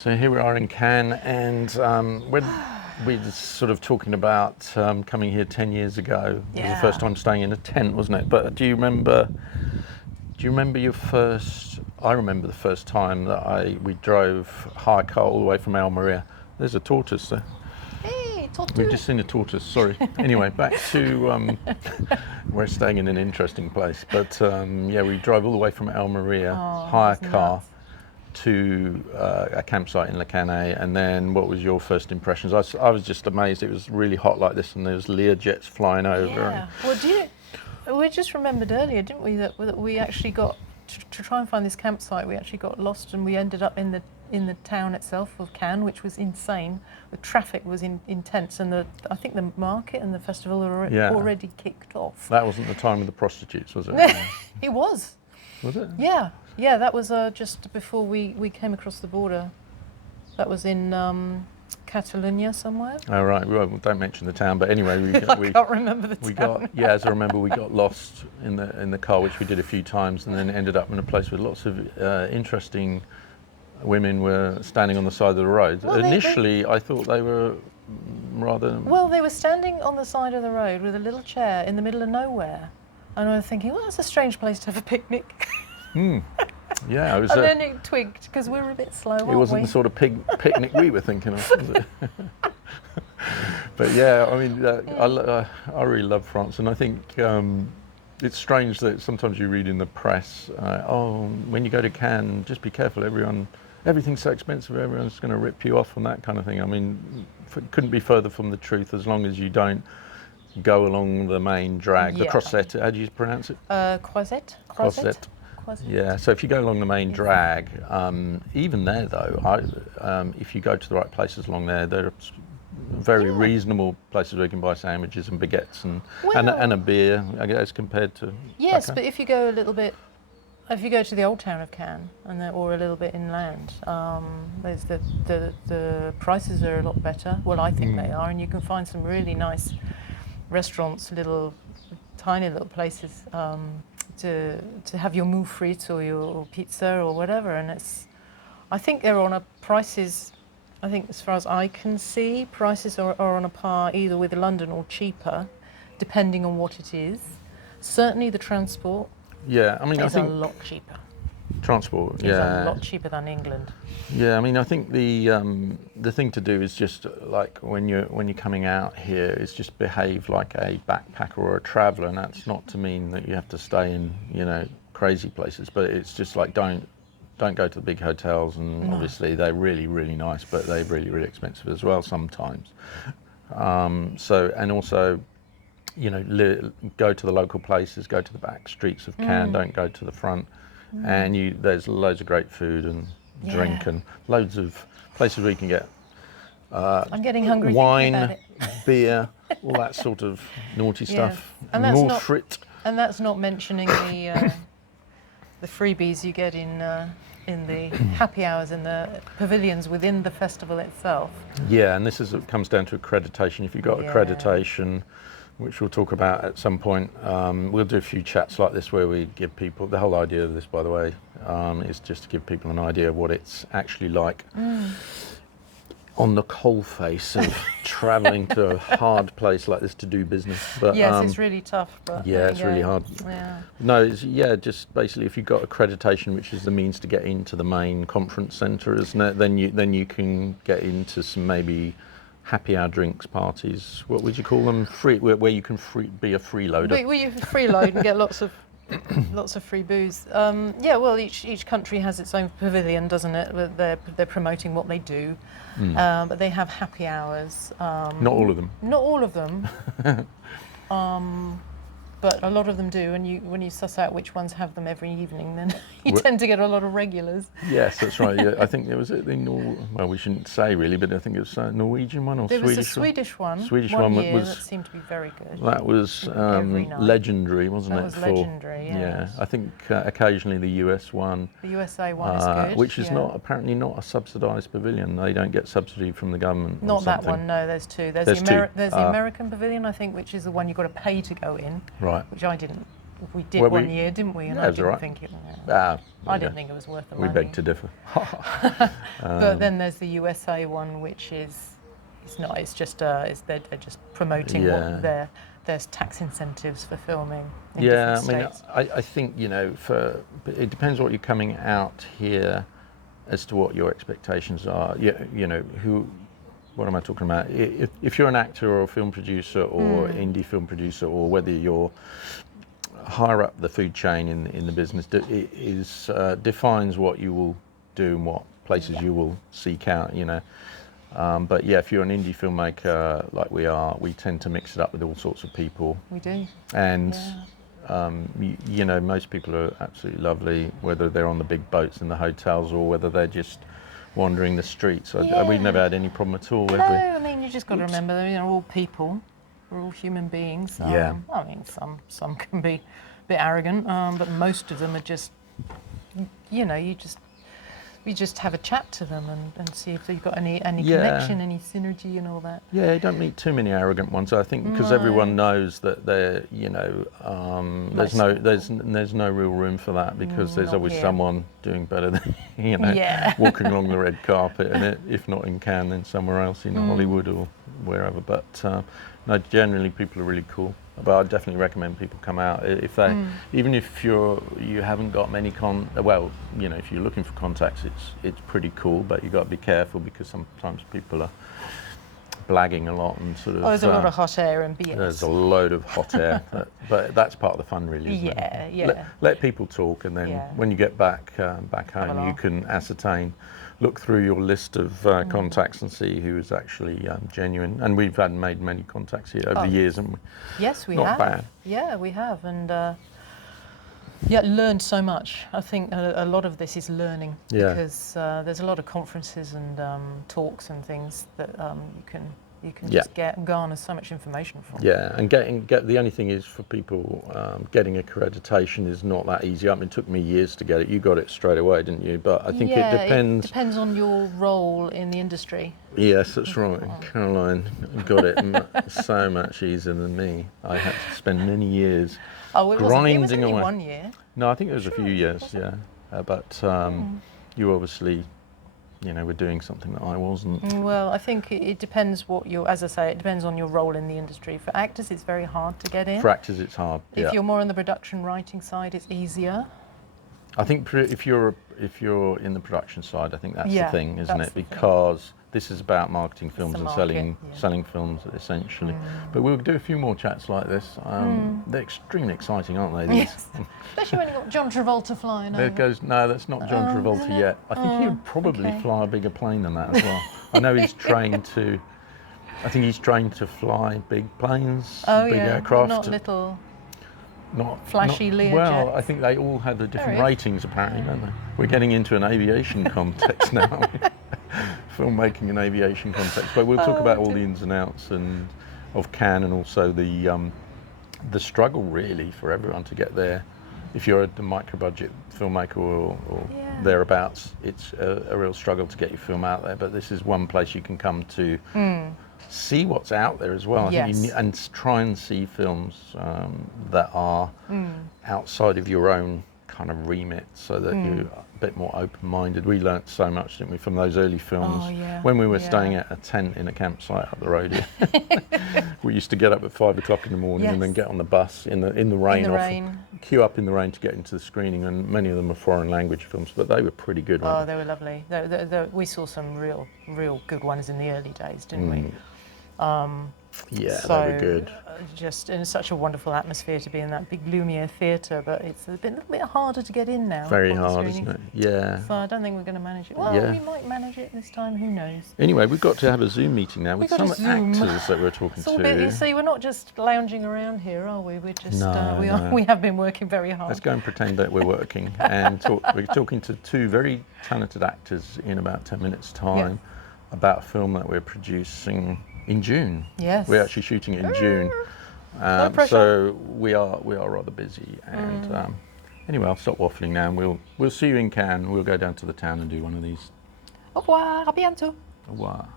So here we are in Cannes, and when we were sort of talking about coming here 10 years ago. It was the first time staying in a tent, wasn't it? But do you remember your first? I remember the first time that we drove hire car all the way from Almeria. There's a tortoise there. Hey, tortoise. We've just seen a tortoise. Sorry. Anyway, back to we're staying in an interesting place, but yeah, we drove all the way from Almeria, hire car. Nuts. To a campsite in Le Canet, and then what was your first impressions? I was just amazed. It was really hot like this, and there was Learjets flying over. Yeah. Well, we just remembered earlier, didn't we, that we actually got to try and find this campsite. We actually got lost, and we ended up in the town itself of Cannes, which was insane. The traffic was intense, and I think the market and the festival were already kicked off. That wasn't the time of the prostitutes, was it? It was. Was it? Yeah. Yeah, that was just before we came across the border. That was in Catalonia somewhere. Oh, right. Well, don't mention the town, but anyway, I can't remember the town. As I remember, we got lost in the car, which we did a few times, and then ended up in a place with lots of interesting women were standing on the side of the road. Well, initially, I thought they were rather... Well, they were standing on the side of the road with a little chair in the middle of nowhere. And I was thinking, well, that's a strange place to have a picnic. Yeah, it was. And then it twigged because we were a bit slow. It wasn't the sort of picnic we were thinking of, was it? But yeah, I mean, I really love France, and I think it's strange that sometimes you read in the press, when you go to Cannes, just be careful. Everything's so expensive. Everyone's going to rip you off and that kind of thing. I mean, it couldn't be further from the truth. As long as you don't go along the main drag, the Croisette. How do you pronounce it? Croisette. Yeah, so if you go along the main drag, even there though, if you go to the right places along there are very reasonable places where you can buy sandwiches and baguettes and a beer, I guess, compared to... Yes, but if you go a little bit, if you go to the old town of Cannes or a little bit inland, there's the prices are a lot better. Well, I think they are, and you can find some really nice restaurants, tiny little places to have your moules frites or your pizza or whatever, and I think they're on prices. I think as far as I can see, prices are on a par either with London or cheaper, depending on what it is. Certainly, the transport. Yeah, I mean, I think a lot cheaper. Transport, is a lot cheaper than England. Yeah, I mean, I think the thing to do is just like when you're coming out here is just behave like a backpacker or a traveller, and that's not to mean that you have to stay in crazy places, but it's just like don't go to the big hotels, and obviously they're really, really nice, but they're really, really expensive as well sometimes. And also, go to the local places, go to the back streets of Cannes, don't go to the front. And there's loads of great food and drink and loads of places where you can get I'm getting hungry wine, about it. beer, all that sort of naughty stuff. And that's not mentioning the freebies you get in the happy hours in the pavilions within the festival itself. Yeah, and comes down to accreditation. If you've got accreditation, which we'll talk about at some point. We'll do a few chats like this where we give people, the whole idea of this, by the way, is just to give people an idea of what it's actually like on the coalface of travelling to a hard place like this to do business. But, yes, it's really tough. But it's really hard. Yeah. No, just basically if you've got accreditation, which is the means to get into the main conference centre, isn't it? Then you can get into some maybe happy hour drinks parties. What would you call them? Free, where you can be a freeloader. Where you freeload and get lots of free booze. Well, each country has its own pavilion, doesn't it? They're promoting what they do, but they have happy hours. Not all of them. Not all of them. But a lot of them do, and when you suss out which ones have them every evening, then you tend to get a lot of regulars. Yes, that's right. Yeah, I think there was well, we shouldn't say really, but I think it was a Norwegian one or Swedish. There was a Swedish one. Swedish one one year was, that seemed to be very good. That was legendary, wasn't it? That was legendary. Yeah, I think occasionally the US one. The USA one is good, which is apparently not a subsidised pavilion. They don't get subsidy from the government. Not that one. No, there's two. There's the American pavilion, I think, which is the one you've got to pay to go in. Right. Which I didn't We did Well, one year, didn't we? And yeah, I it was didn't alright. think it. I didn't think it was worth the We money. beg to differ. But then there's the USA one, which is it's not. It's just they're just promoting what there's tax incentives for filming in different states. I think, you know, it depends what you're coming out here as to what your expectations are. You know, what am I talking about? If you're an actor or a film producer or indie film producer, or whether you're higher up the food chain in the business, it defines what you will do and what places you will seek out, you know. But yeah, if you're an indie filmmaker like we are, we tend to mix it up with all sorts of people. We do. And you know, most people are absolutely lovely, whether they're on the big boats in the hotels or whether they're just wandering the streets. We've never had any problem at all. No, I mean, you just got to remember that, you know, all people. We're all human beings. Yeah. I mean, some can be a bit arrogant, but most of them are just, you know, you just have a chat to them and see if you've got any connection, any synergy and all that. Yeah, you don't meet too many arrogant ones, I think, because everyone knows that they're, you know, there's no real room for that, because there's always someone doing better than you know, walking along the red carpet, and if not in Cannes, then somewhere else in Hollywood or wherever. But no, generally people are really cool. But I'd definitely recommend people come out if they, even if you haven't got many well, you know, if you're looking for contacts, it's pretty cool. But you got to be careful, because sometimes people are blagging a lot and sort of. Oh, there's a lot of hot air and BS. There's a load of hot air, but that's part of the fun, really. Isn't it? Yeah. Let people talk, and then when you get back home, you can look through your list of contacts and see who is actually genuine. And we've made many contacts here over the years, haven't we? Yes, we have. Not bad. Yeah, we have, and learned so much. I think a lot of this is learning, because there's a lot of conferences and talks and things that you can just garner so much information from. Yeah, and the only thing is, for people, getting accreditation is not that easy. I mean, it took me years to get it. You got it straight away, didn't you? But I think it depends. It depends on your role in the industry. Yes, that's right. Caroline got it so much easier than me. I had to spend many years grinding it was only away. 1 year. No, I think it was a few years, but you obviously, you know, were doing something that I wasn't. Well, I think it depends as I say, it depends on your role in the industry. For actors, it's very hard to get in. For actors, it's hard. If you're more on the production writing side, it's easier. I think if you're in the production side, I think that's the thing, isn't it? Because this is about marketing films and selling films, essentially. But we'll do a few more chats like this. They're extremely exciting, aren't they? Yes, especially when you've got John Travolta flying over. No, that's not John Travolta yet. I think he would probably fly a bigger plane than that as well. I know he's trained to. I think he's trained to fly big planes, big aircraft. Not little. Not flashy Learjets. Well, I think they all have the different ratings, apparently, don't they? We're getting into an aviation context now. Filmmaking and aviation context. But we'll talk about all the ins and outs of Cannes, and also the struggle, really, for everyone to get there. If you're a micro-budget filmmaker or thereabouts, it's a real struggle to get your film out there. But this is one place you can come to see what's out there as well. I think and try and see films that are outside of your own kind of remit, so that you're a bit more open-minded. We learnt so much, didn't we, from those early films when we were staying at a tent in a campsite up the road here. We used to get up at 5 o'clock in the morning and then get on the bus in the rain, queue up in the rain to get into the screening, and many of them were foreign language films, but they were pretty good. Oh, they were lovely. We saw some real good ones in the early days, didn't we? They were good. Just in such a wonderful atmosphere to be in that big Lumiere theatre, but it's a little bit harder to get in now. Very hard, isn't it? Yeah. So I don't think we're going to manage it. Well, we might manage it this time, who knows? Anyway, we've got to have a Zoom meeting now with some actors that we're talking to. See, we're not just lounging around here, are we? We're just, we have been working very hard. Let's go and pretend that we're working and we're talking to two very talented actors in about 10 minutes' time about a film that we're producing in June. Yes. We're actually shooting it in June. So we are rather busy. And anyway, I'll stop waffling now, and we'll see you in Cannes. We'll go down to the town and do one of these. Au revoir, à bientôt. Au revoir.